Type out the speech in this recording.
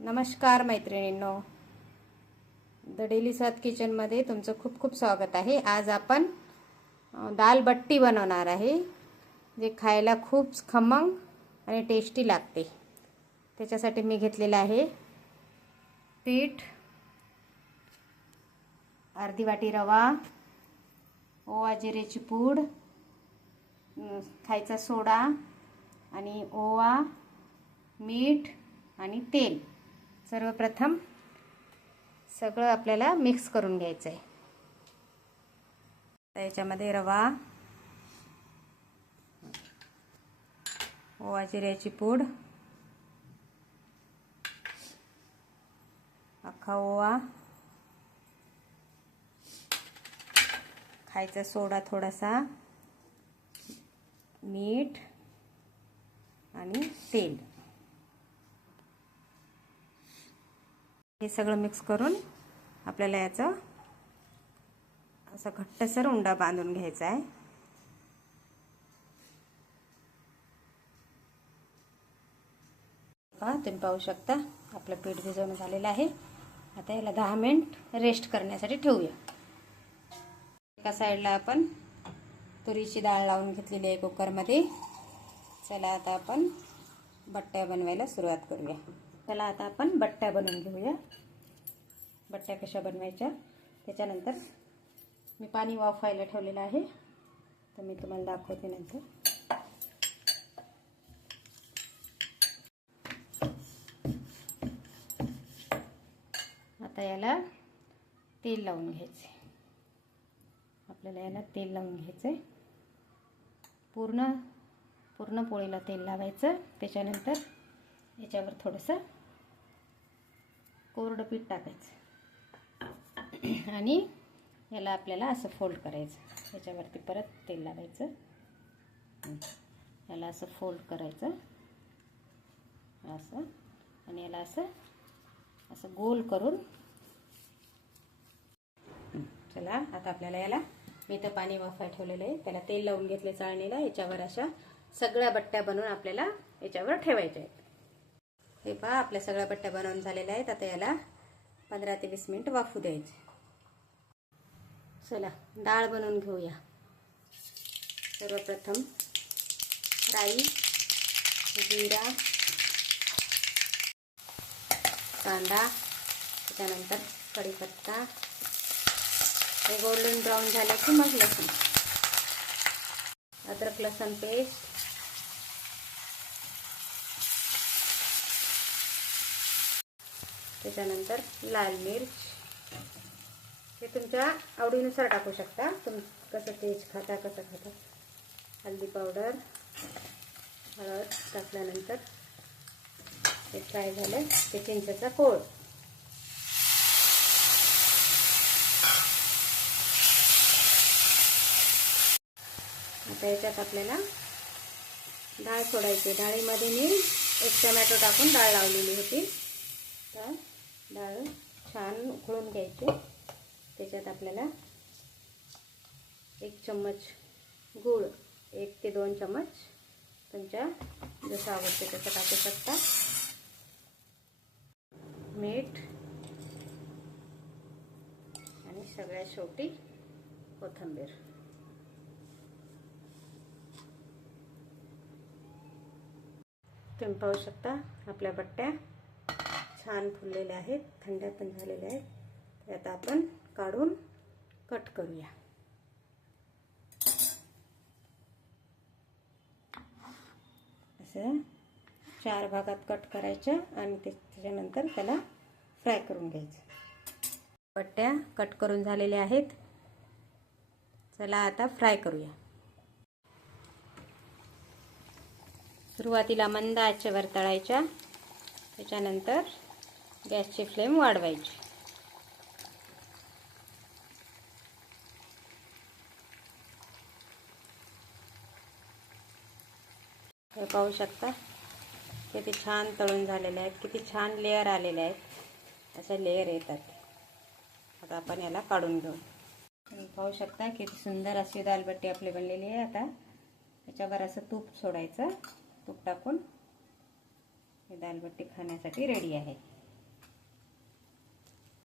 नमस्कार मैत्रिणींनो, the daily स्वाद किचनमध्ये तुमचं खूप खूप स्वागत आहे। आज आपण दाल बट्टी बनवणार आहे, जे खायला खूप खमंग आणि टेस्टी लागते। त्याच्यासाठी मी घेतलेलं आहे पीठ, अर्धी वाटी रवा, ओवा जिरेची पूड, खायचा सोडा आणि ओवा, मीठ आणि तेल। सर्वप्रथम सगळं आपल्याला मिक्स करून घ्यायचं आहे। त्याच्यामध्ये रवा, ओवा जिऱ्याची पूड, अख्खा ओवा, खायचा सोडा थोडासा, मीठ आणि तेल हे सगळं मिक्स करून आपल्याला याचा असा घट्टसर उंडा बांधून घ्यायचा आहे। तुम्ही पाहू शकता आपलं पीठ भिजवून झालेलं आहे। आता याला 10 मिनिट रेस्ट करण्यासाठी ठेवूया। एका साईडला आपण तुरीची डाळ लावून घेतलेली आहे कुकरमध्ये। चला आता आपण बट्ट्या बनवायला सुरुवात करूया। चला आता आपण बट्ट्या बनवून घेऊया। बट्ट्या कशा बनवायच्या त्याच्यानंतर मी पाणी वाफायला ठेवलेलं आहे, तर मी तुम्हाला दाखवते नंतर। आता याला तेल लावून घ्यायचे। आपल्याला याला तेल लावून घ्यायचे, पूर्ण पोळीला तेल लावायचं। त्याच्यानंतर याच्यावर थोडंसं कोरडं पीठ टाकायचं आणि याला आपल्याला असं फोल्ड करायचं। याच्यावरती परत तेल लावायचं, याला असं फोल्ड करायचं असं, आणि याला असं गोल करून। चला आता आपल्याला याला, मी तर पाणी वाफायला ठेवलेलं आहे, त्याला तेल लावून घेतले चाळणीला। याच्यावर अशा सगळ्या बट्ट्या बनवून आपल्याला याच्यावर ठेवायच्या आहेत। हे पहा, आपल्या सगळ्या बट्ट्या बनवून झालेल्या आहेत। आता याला 15 ते 20 मिनिट वाफू द्यायचे। चला डाळ बनवून घेऊया। सर्वप्रथम राई, जिरा, कांदा, त्यानंतर कढीपत्ता, हे गोल्डन ब्राउन झाले की मग लसूण, अद्रक लसूण पेस्ट, त्याच्यानंतर लाल मिर्च, हे तुमच्या आवडीनुसार टाकू शकता, तुम्ही कसं तेज खाता कसं खाता। हळदी पावडर, हळद टाकल्यानंतर हे फ्राय झालं ते चिंचेचा कोळ। आता याच्यात आपल्याला डाळ सोडायची। डाळीमध्ये मी एक टोमॅटो टाकून डाळ लावलेली होती, तर डाळ छान उकळून घ्यायची। त्याच्यात आपल्याला 1 चम्मच गूळ, 1 ते 2 चम्मच तुमच्या जसं आवडते तसं टाकू शकता, मीठ आणि सगळ्यात शेवटी कोथिंबीर। तुम्ही पाहू शकता आपल्या बट्ट्या छान फुललेल्या आहेत, थंड पण झालेल्या आहेत। आता आपण काढून कट करूया। असं 4 भागात कट करायचं आणि त्याच्यानंतर त्याला फ्राय करून घ्यायचं। बट्ट्या कट करून झालेल्या आहेत। चला आता फ्राय करूया। सुरुवातीला मंद आचेवर तळायच्या, त्याच्यानंतर गॅसची फ्लेम वाढवायची। हे पाहू शकता किती छान तळून झालेले आहेत, किती छान लेअर आलेले आहेत, असे लेअर येतात। आता आपण याला काढून घेऊ। तुम्ही पाहू शकता किती सुंदर अशी दाल बट्टी आपली बनलेली आहे। आता याच्यावर असं तूप सोडायचं, तूप टाकून ही दाल बट्टी खाण्यासाठी रेडी आहे।